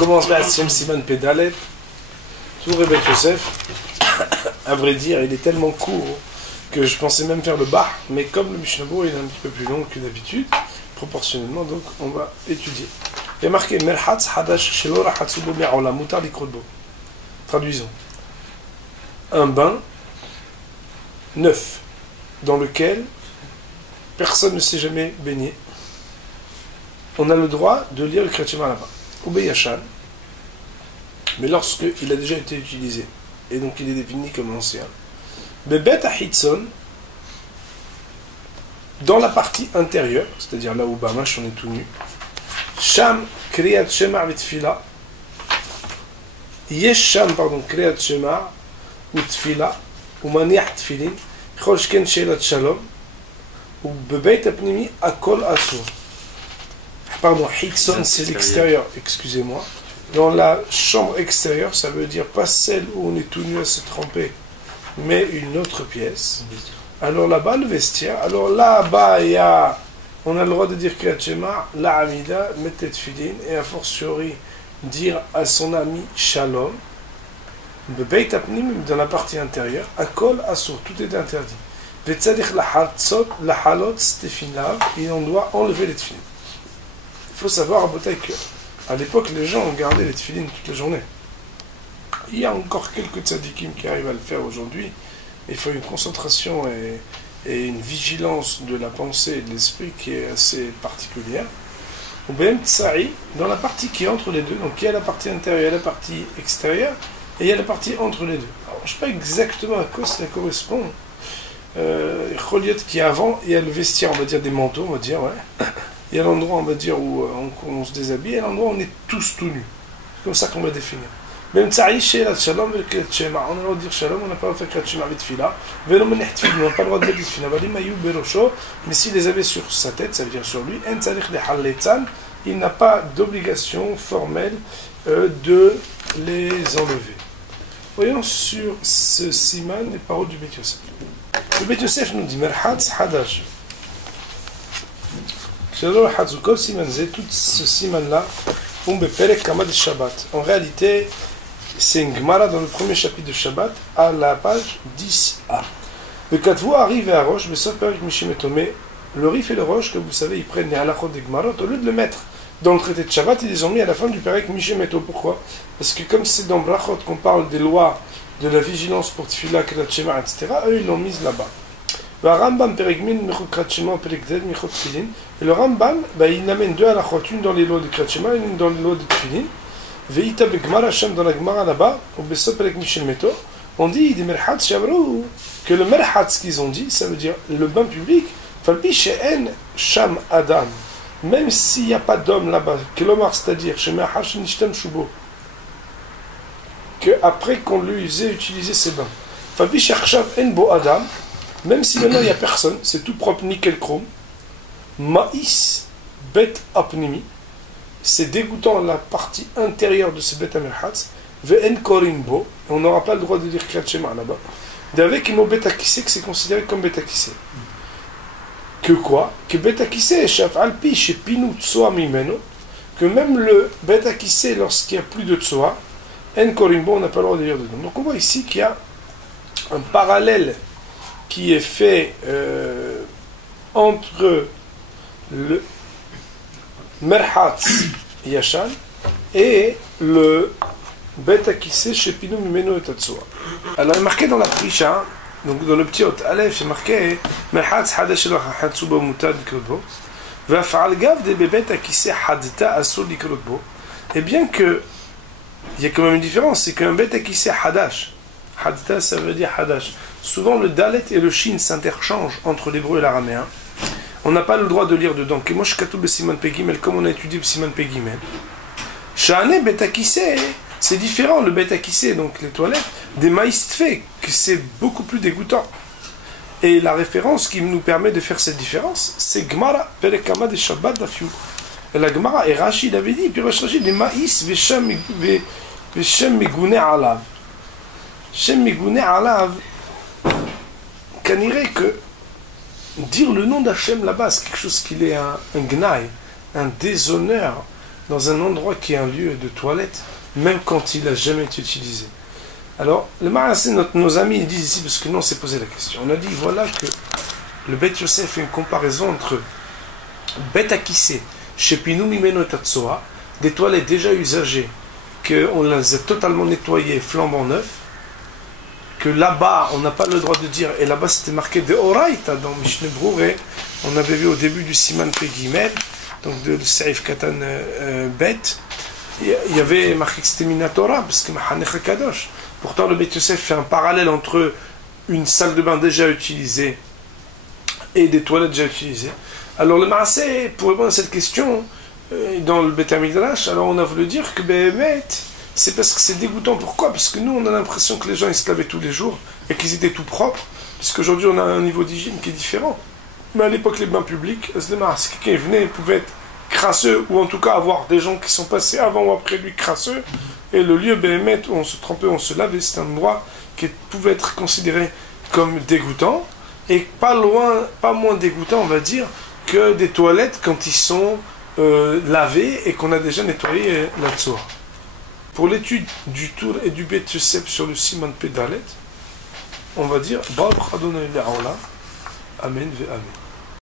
commence la Siman Pédalet. Tout Rebbe Yosef, à vrai dire, il est tellement court que je pensais même faire le bar, mais comme le Mishnah il est un petit peu plus long que d'habitude, proportionnellement, donc on va étudier. Il y a marqué Merhatz Hadash Shelo Rahatsubo Me'ola Mutar Likrotbo. Traduisons. Un bain neuf, dans lequel personne ne s'est jamais baigné. On a le droit de lire le Kriyat là-bas. Ubeyashan, mais lorsque il a déjà été utilisé, et donc il est défini comme ancien. Bebet Ahitson, dans la partie intérieure, c'est-à-dire là où Bamash on est tout nu. Sham Kriyat Shema Vitfila. Yesh Sham, pardon, Kriyat Shema ou Tfila, ou Maniach Tfilin, Cholshken Shelat Shalom, ou Bebet Apnimi Akol Asur. Pardon, Hitson c'est l'extérieur, excusez-moi. Dans la chambre extérieure, ça veut dire pas celle où on est tout nu à se tremper, mais une autre pièce. Alors là-bas, le vestiaire. Alors là-bas, on a le droit de dire Kriyat Shema, la Amida, Metet Filin, et a fortiori dire à son ami Shalom. Bebeit Apnim, dans la partie intérieure, Akol Asur, tout est interdit. Vetzadik la halot stefinav, et on doit enlever les tefilin. Il faut savoir à Botaï qu'à l'époque, les gens ont gardé les tefilin toute la journée. Il y a encore quelques tzadikim qui arrivent à le faire aujourd'hui. Il faut une concentration et une vigilance de la pensée et de l'esprit qui est assez particulière. Ou bien tsari, dans la partie qui est entre les deux, donc il y a la partie intérieure, il y a la partie extérieure, et il y a la partie entre les deux. Alors, je ne sais pas exactement à quoi ça correspond. Choliot qui est avant, il y a le vestiaire, on va dire des manteaux, on va dire, ouais. Il y a l'endroit, on va dire, où on se déshabille, et l'endroit où on est tous tout nus. C'est comme ça qu'on va définir. Même tsari, shelat shalom, kriyat shema. On a le droit de dire shalom, on n'a pas le droit de faire kriyat shema avec fila. Velo menech tfilin, on n'a pas le droit de mettre des tfilin. Valim ayou berosho, mais s'il les avait sur sa tête, ça veut dire sur lui, en tzarich lehalletzan, il n'a pas d'obligation formelle de les enlever. Voyons sur ce siman les paroles du Beit Yosef. Le Beit Yosef nous dit Merhatz Hadash. Tout ce siman-là, en réalité, c'est une Gemara dans le premier chapitre de Shabbat, à la page 10a. Le Katvo arrive à Roche, mais sauf avec Mishimetome, le Rif et le Roche, que vous savez, ils prennent les halachot des Gemarot, au lieu de le mettre dans le traité de Shabbat, ils les ont mis à la fin du Perek Mishimeto. Pourquoi? Parce que comme c'est dans Brachot qu'on parle des lois de la vigilance pour Tfila, Kriyat Shema, etc., eux, ils l'ont mise là-bas. Et le Rambam, il amène deux halachot, une dans les lois de Kriyat Shema et une dans les lois de Tfilin. Veïta begmar Hashem dans la Gemara là-bas, au Besop Perek Mishel Meto, on dit des merhatz shavrou, que le merhatz qu'ils ont dit, ça veut dire le bain public, falpi she'en sham adam, même s'il n'y a pas d'homme là-bas, kelomar, c'est-à-dire she'me'ahash nishtem shubo, que après qu'on lui ait utilisé ses bains, falpi she'achshav en bo adam, même si maintenant il n'y a personne, c'est tout propre, nickel chrome, maïs bet apnimi, c'est dégoûtant la partie intérieure de ce bet amerhatz, ve'en korimbo, et on n'aura pas le droit de dire Kriyat Shema là-bas, d'avec imo bet akise, que c'est considéré comme bet akise. Que quoi? Que bet akise, shaf alpi, chez pinu tsoa mimeno, que même le bet akise, lorsqu'il n'y a plus de tsoa, en korimbo, on n'a pas le droit de dire dedans. Donc on voit ici qu'il y a un parallèle qui est fait entre le Merhatz Yashan et le Bet Akise chez Pinu Mimeno et Tatsoa. Alors, il est marqué dans la Prisha, donc dans le petit hôte Aleph, c'est marqué Merhatz Hadash Hatsuba Mutad Krotbo, Vafal Gav de Bet Akise Hadta Asur Krotbo. Et bien que il y a quand même une différence, c'est qu'un Bet Akise Hadash, Hadta ça veut dire Hadash. Souvent le Dalet et le Shin s'interchangent entre l'hébreu et l'araméen. On n'a pas le droit de lire dedans. Que moi je katoub le Siman Pegimel, comme on a étudié le Siman Pegimel. Shane Betakise, c'est différent le Betakise, donc les toilettes, des maïs tfé, que c'est beaucoup plus dégoûtant. Et la référence qui nous permet de faire cette différence, c'est Gemara, Perekama de Shabbat Dafiou. Et la Gemara, et Rachid avait dit, puis Rachid, les maïs, Veshem Megouné Alav. Shem Megouné Alav, qu'on irait que dire le nom d'Hachem là-bas, c'est quelque chose qui est un gnaï, un déshonneur dans un endroit qui est un lieu de toilette, même quand il n'a jamais été utilisé. Alors, le Ma'aseh, nos amis, ils disent ici, parce que nous on s'est posé la question, on a dit voilà que le Beit Yosef fait une comparaison entre Beit Akissé, Shepinou Mimeno Tatsoa, des toilettes déjà usagées, qu'on les a totalement nettoyées, flambant neufs, que là-bas, on n'a pas le droit de dire, et là-bas c'était marqué de Oraïta dans Mishneh Brureh, on avait vu au début du Siman Pegimel, donc de Seif Katan Bet, il y avait marqué que c'était Minatora, parce que Mahanecha Kadosh. Pourtant, le Beit Yosef fait un parallèle entre une salle de bain déjà utilisée et des toilettes déjà utilisées. Alors le Maaseh, pour répondre à cette question, dans le Beit HaMidrash, alors on a voulu dire que Behemet, c'est parce que c'est dégoûtant. Pourquoi? Parce que nous, on a l'impression que les gens, ils se lavaient tous les jours et qu'ils étaient tout propres, parce qu'aujourd'hui, on a un niveau d'hygiène qui est différent. Mais à l'époque, les bains publics, si quelqu'un venait, il pouvait être crasseux, ou en tout cas avoir des gens qui sont passés avant ou après lui crasseux, et le lieu Behemet où on se trempait, on se lavait, c'est un endroit qui pouvait être considéré comme dégoûtant, et pas moins dégoûtant, on va dire, que des toilettes quand ils sont lavés et qu'on a déjà nettoyé là-dessous. Pour l'étude du Tour et du Beit Yosef sur le Siman Pedalet, on va dire Baruch Adonai Le'olam, Amen ve Amen.